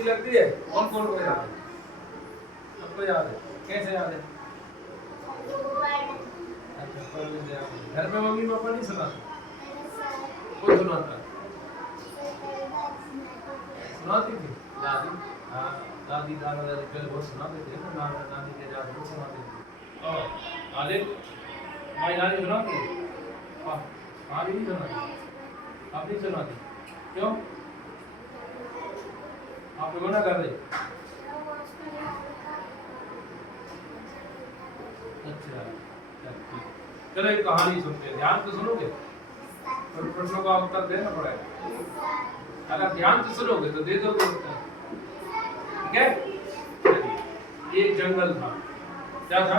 अच्छी लगती है। कौन कौन को याद है? सबको याद है। कैसे याद है? अच्छा, पढ़ने से याद है। घर में मम्मी पापा नहीं सुनाते? कौन सुनाता? सुनाती थी दादी। हाँ, दादी दादा दादी पहले बहुत सुनाते थे ना, नाना नानी के जाते बहुत सुनाते थे। और आदित भाई नानी सुनाती है? हाँ, हाँ नहीं सुनाती। आप नहीं सुनाती क्यों? आप तो मना कर रहे। अच्छा, चलो एक कहानी सुनते हैं, ध्यान से सुनोगे? और प्रश्नों का उत्तर देना पड़ेगा। अगर ध्यान से सुनोगे तो दे दोगे उत्तर, ठीक है? चलिए, एक जंगल था। क्या था?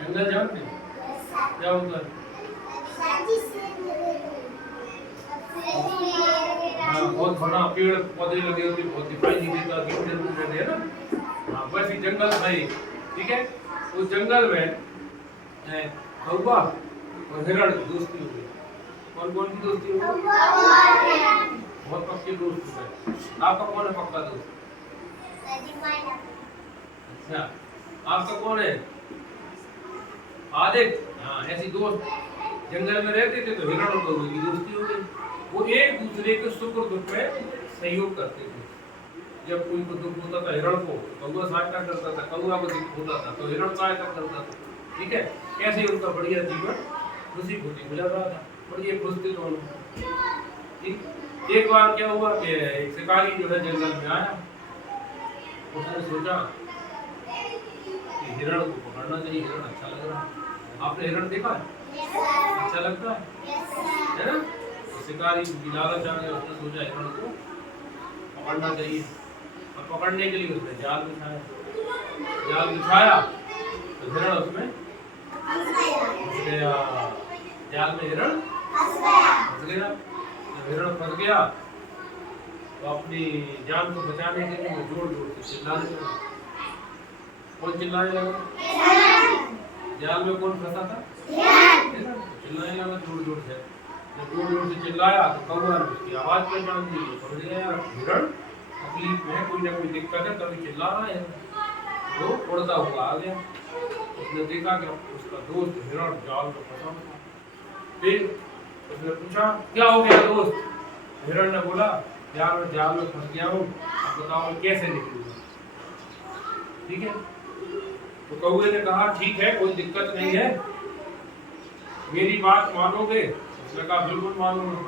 जंगल जानते हैं? क्या होता है? हाँ, बहुत घना पेड़ पौधे लगे होते, बहुत दिखाई नहीं देता, गिरते रहते हैं ना। हाँ, वैसे जंगल था ये, ठीक है? उस जंगल में कौवा और हिरण की दोस्ती हो गई। कौन कौन की दोस्ती हो गई? बहुत पक्के दोस्त हो गए। आपका कौन है पक्का दोस्त? अच्छा, आपका कौन है? आदित्य। हाँ, ऐसी दोस्त जंगल में रहते थे तो हिरण और कौवे की दोस्ती हो गई। वो एक दूसरे के सुख दुख में सहयोग करते थे। जब कोई को दुख होता था हिरण को, कौवा सहायता करता था, कौवा को दुख होता था तो हिरण सहायता करता था, ठीक है? कैसे उनका बढ़िया जीवन खुशी खुशी गुजर रहा था, बढ़िया खुश थे दोनों, ठीक? एक बार क्या हुआ कि एक शिकारी जो है जंगल में आया, उसने सोचा कि हिरण को पकड़ना चाहिए, हिरण अच्छा लग रहा है। आपने हिरण देखा है? अच्छा लगता है ना? तो शिकारी की लालच आ गया, उसने सोचा हिरण को पकड़ना चाहिए, और पकड़ने के लिए उसने जाल बिछाया। जाल बिछाया तो हिरण उसमें फंस गया। जाल में हिरण फंस गया। जब हिरण फंस गया तो अपनी जान को बचाने के लिए जोर जोर से चिल्लाने लगा। कौन चिल्लाने लगा? जाल में कौन फंसा था? चिल्लाने लगा जोर जोर से। जब जोर जोर से चिल्लाया तो कौवा ने उसकी आवाज पहचान दी। समझ गया यार, हिरण तकलीफ में है, कोई ना कोई दिक्कत है, तभी चिल्ला रहा है। तो उड़ता हुआ आ गया। उसने देखा कि उसका दोस्त हिरण जाल में फंसा था। फिर उसने पूछा, क्या हो गया दोस्त? हिरण ने बोला, यार मैं जाल में फंस गया हूँ, अब बताओ मैं कैसे निकलूंगा, ठीक है? तो कौवे ने कहा, ठीक है, कोई दिक्कत नहीं है, मेरी बात मानोगे? उसने कहा, बिल्कुल मानूंगा।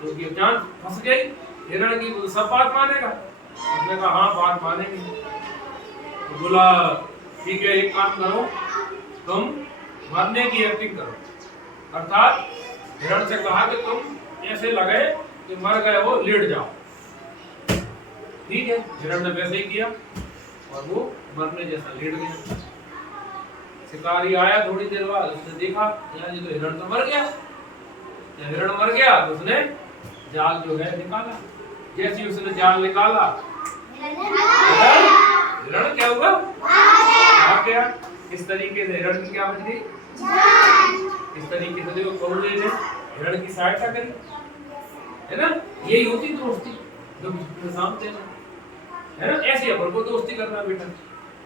तो जान फंस गई हिरण की, तो सब बात मानेगा? उसने कहा, हाँ बात मानेंगे। तो बोला, ठीक है, एक काम करो, तुम मरने की एक्टिंग करो। अर्थात हिरण से कहा कि तुम ऐसे लगे कि मर गए हो, लेट जाओ, ठीक है? हिरण ने वैसे ही किया और वो मरने जैसा लेट गया। शिकारी आया थोड़ी देर बाद, उसने देखा यार ये तो हिरण तो मर गया। जब हिरण मर गया तो उसने जाल जो है निकाला। जैसे ही उसने जाल निकाला, हिरण क्या हुआ? भाग गया। इस तरीके से हिरण की क्या बच गई? इस तरीके से देखो कौवे ने हिरण की सहायता करी, है ना? यही होती दोस्ती, जो सामने है ना? ऐसे अपन को दोस्ती करना बेटा,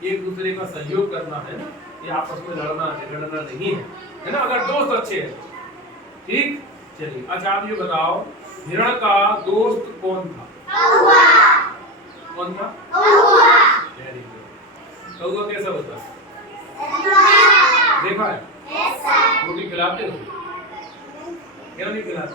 एक दूसरे का सहयोग करना, है ना? ये आपस में लड़ना झगड़ना नहीं है ना? अगर दोस्त अच्छे हैं, ठीक? चलिए, अच्छा आप ये बताओ, हिरण का दोस्त कौन था? कौन था? Very good. कौवा कैसा होता है? देखा है? रोटी खिलाते हो? क्यों नहीं खिलाते?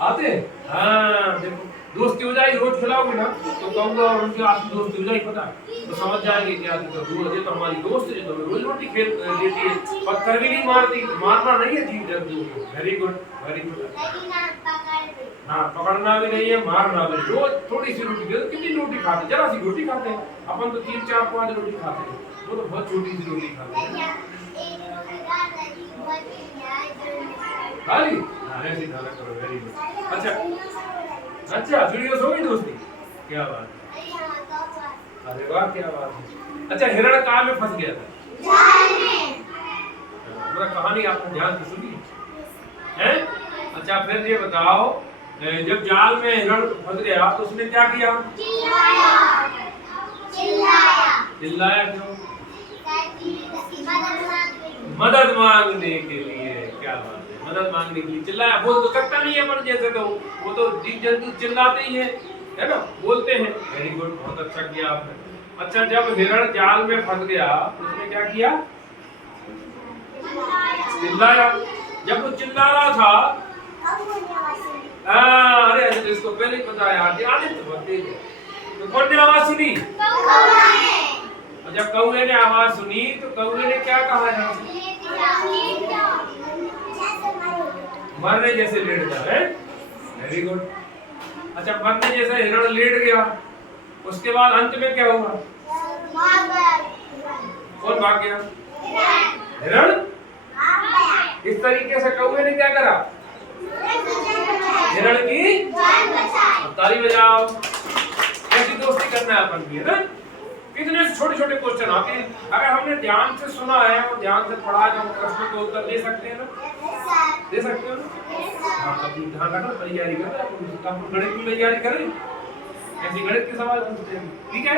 आते? हाँ, देखो दोस्ती हो जाएगी, रोज खिलाओगे ना तो कौवा और उनके आपकी दोस्ती हो जाएगी, पता है? तो समझ जाएंगे क्या रोज तो हमारी दोस्त है, तो रोज रोटी खेल लेती है, पत्थर भी नहीं मारती। मारना नहीं है जीव जंतु को। Very good, very good. हाँ, पकड़ना भी नहीं है, मारना भी। रोज थोड़ी सी रोटी दे दो, कितनी रोटी खाते हैं? जरा सी रोटी खाते हैं अपन तो 3 4 5 रोटी खाते हैं, वो तो बहुत छोटी सी रोटी खाते हैं। खाली? हाँ, ऐसी खाना करो। Very good. अच्छा वीडियो हो गई दोस्ती, क्या बात है, अरे वाह क्या बात है। अच्छा, हिरण कहाँ में फंस गया था? पूरा कहानी आपने ध्यान से सुनी है? अच्छा फिर ये बताओ जब जाल में हिरण फंस गया तो उसने क्या किया? चिल्लाया क्यों? मदद मांगने के लिए। क्या बात है, मदद मांगने के लिए चिल्लाया। बोल तो सकता नहीं है, पर जैसे तो वो तो जीव जंतु चिल्लाते ही है ना, बोलते हैं। वेरी गुड, बहुत अच्छा किया आपने। अच्छा, जब हिरण जाल में फंस गया उसने क्या किया? चिल्लाया। जब वो चिल्ला रहा था, अरे अरे, तो इसको पहले ही पता है, आदित्य तो बहुत तेज है। तो कौन ने आवाज सुनी? और जब कौवे ने आवाज सुनी तो कौवे ने क्या कहा? यहाँ से मरने जैसे लेट जा है। Very good. अच्छा, मरने जैसे हिरण लेट गया, उसके बाद अंत में क्या हुआ? कौन भाग गया? हिरण। इस तरीके से कौवे ने क्या करा? हिरण की ताली बजाओ। कैसी दोस्ती करना है अपन की, है ना? कितने छोटे छोटे क्वेश्चन आते हैं, अगर हमने ध्यान से सुना है और ध्यान से पढ़ा है तो हम प्रश्न को उत्तर दे सकते हैं ना? दे सकते हो ना? हाँ, अपनी ध्यान रखना, तैयारी करना, गणित की तैयारी करें, ऐसे गणित के सवाल पूछते हैं, ठीक है?